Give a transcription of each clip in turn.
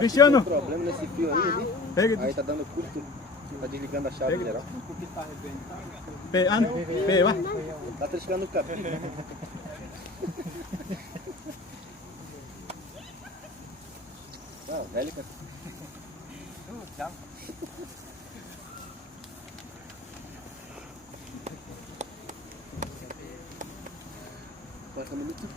Cristiano. Tem problema nesse fio ali. Pega. Aí tá dando curto. Tá desligando a chave geral. Vai. Tá triscando o capim. Ah, velho, cara. Tchau. Passa um minuto.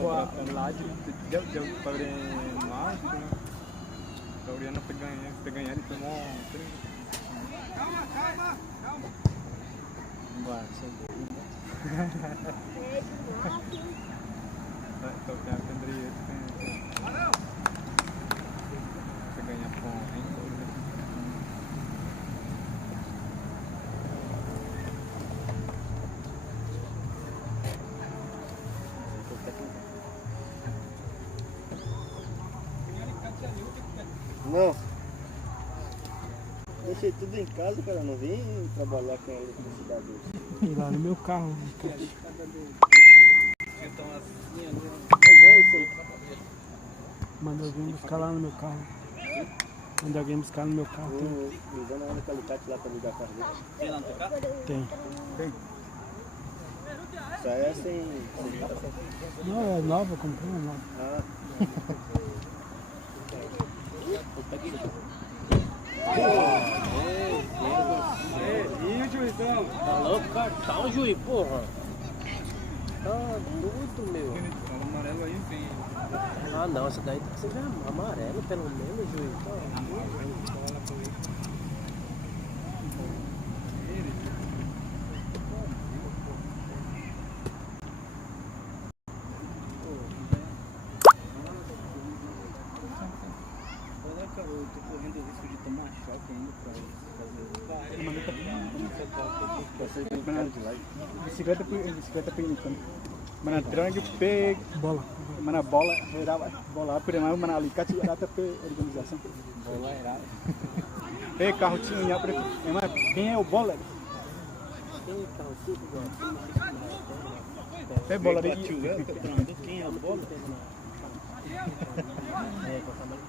Gua lagi jauh pada mas kalau dia nak pegang itu mau calma baca kau kan sendiri pegangnya pon Não. Deixei tudo em casa, cara. Não vim trabalhar com a eletricidade hoje. E lá no meu carro. Mas é isso aí. Manda alguém buscar lá no meu carro. Manda alguém buscar no meu carro. Me dando uma alicate lá pra ligar a carro dele. Tem lá no teu carro? Tem. Isso aí é sem... Não, é nova, comprei uma nova. Ah. Ih, juizão. Tá louco, cara? Tá um juiz, porra. Tá doido, meu. O amarelo aí vem. Ah, não, essa daí tem que ser amarelo, pelo menos, juiz. Tá. Eu tô correndo o risco de tomar choque ainda pra fazer. Ele mandou pra bicicleta pintam. Mana drang pe Bola. mana bola era bola primeiro mana alicate era pe organização. Bola era. Pe carro tinha para quem é o bola? Tem carro tudo igual. Pe bola de Quem é o bola? É, com a câmera.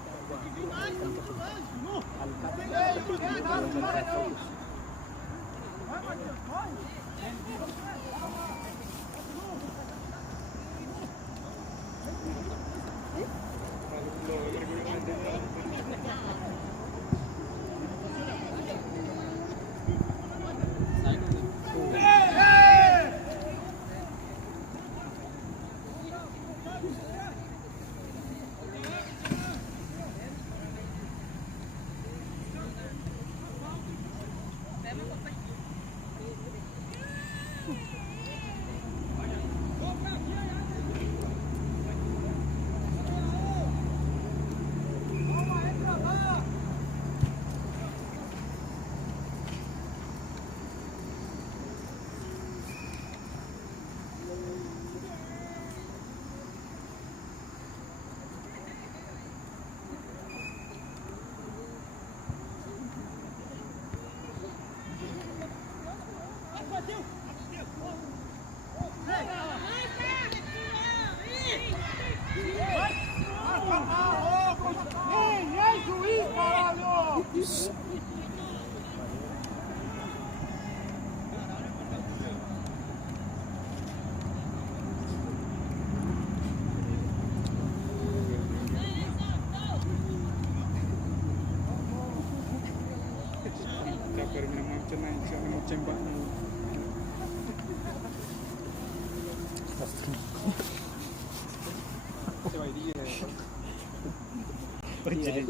Iya,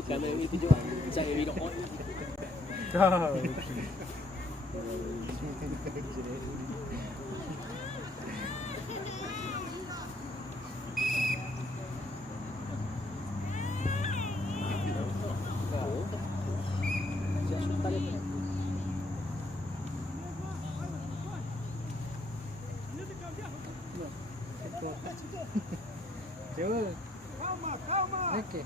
karena itu juga saya bilang oh. Oke.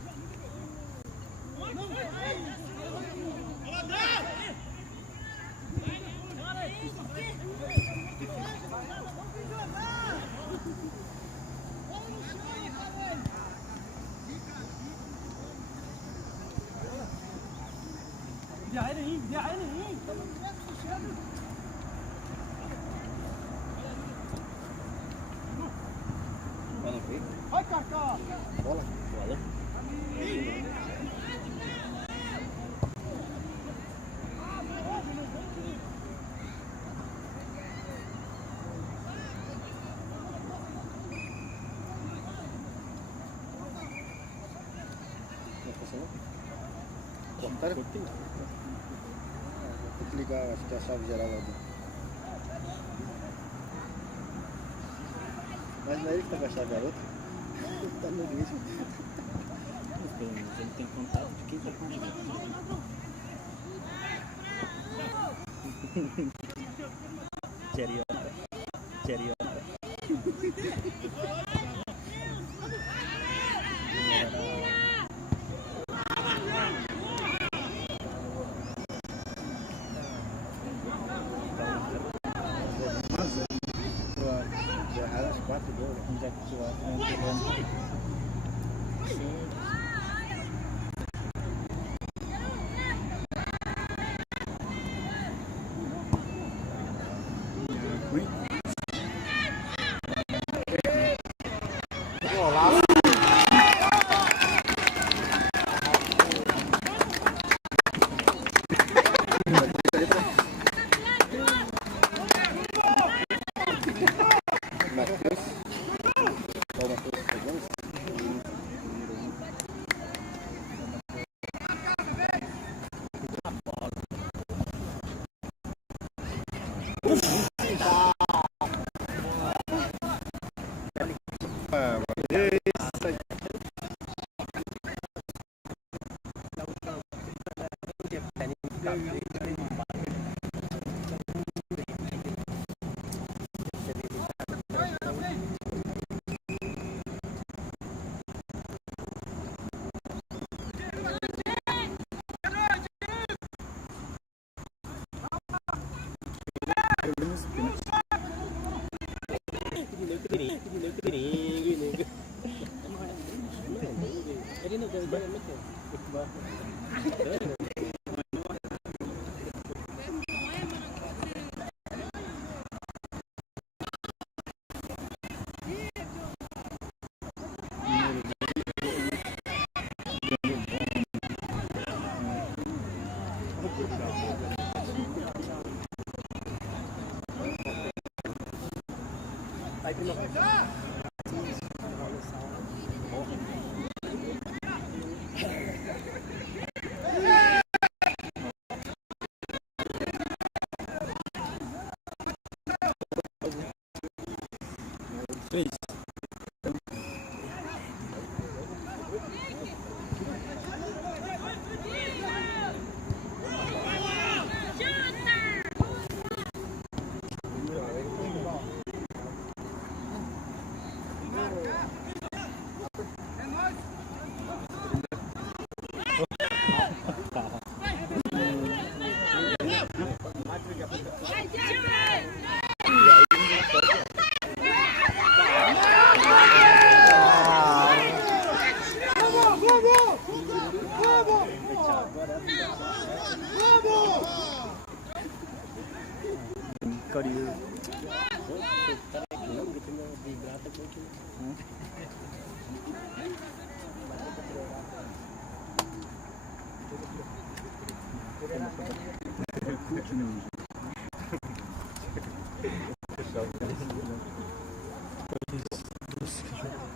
Bola. Cortar? Vou ter que ligar, acho que a chave geral lá dentro. Mas não é ele que tá com a chave, garoto? Tá no vídeo. Ele tem contato de quem tá com ele. Geriota. Erraram as 4 gols. Onde é que tu vai?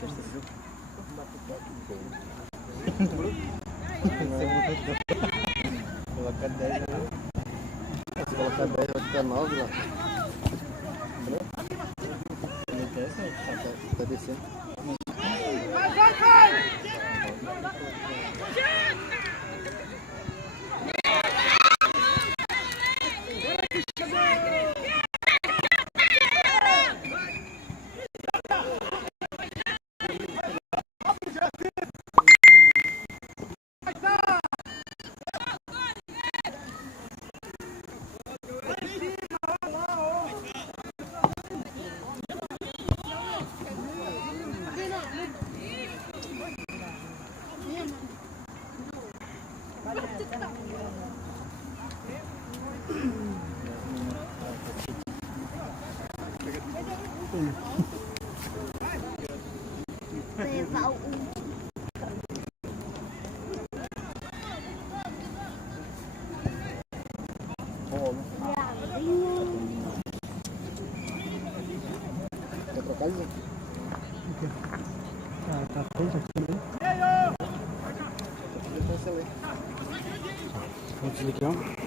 Terceiro jogo. Tá 9 lá. Entendeu? Tá descendo. Levar um. Quer trocar isso? Tá feito aqui também. Eu cancelei. Vou desligar.